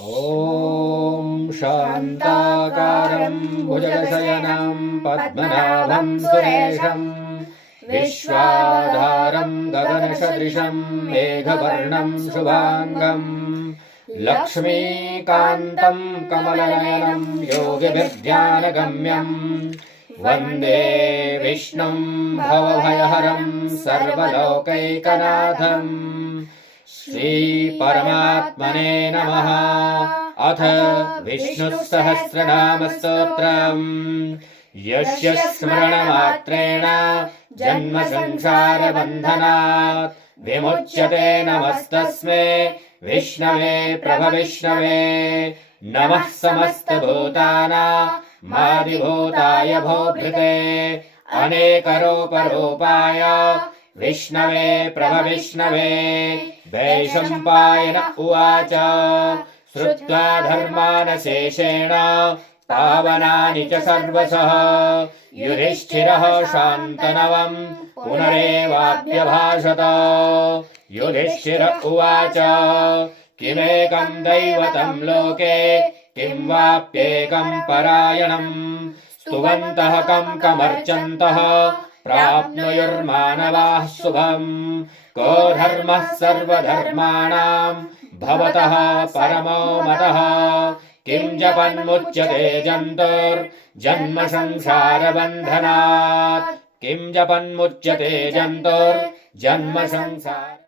ॐ शान्ताकारं भुजगशयनं पद्मनाभं सुरेशं विश्वाधारं गगनसदृशं मेघवर्णं शुभाङ्गं लक्ष्मीकान्तं कमलनयनं योगिभिर्ध्यानगम्यं वन्दे विष्णुं भवभयहरं सर्वलोकैकनाथम्। श्रीपरमात्मने नमः। अथ विष्णुसहस्रनामस्तोत्रम्। यस्य स्मरणमात्रेण जन्मसंसारबन्धनात् विमुच्यते नमस्तस्मै विष्णवे प्रभविष्णवे। नमः समस्तभूतानामादिभूताय भोभृते अनेकरूपरूपाय विष्णवे प्रभविष्णवे। वैशम्पायन उवाच श्रुत्वा धर्मानशेषेण पावनानि च सर्वशः युधिष्ठिरः शान्तनवम् पुनरेवाप्यभाषत। युधिष्ठिर उवाच किमेकम् दैवतम् लोके किं वाप्येकम् परायणम् स्तुवन्तः कम् कमर्चन्तः प्राप्नुयुर्मानवाः शुभम्। को धर्मः सर्वधर्माणाम् भवतः परमो मतः किं जपन्मुच्यते जन्तुर्जन्म संसारबन्धनात्। किं जपन्मुच्यते जन्तुर्जन्म संसार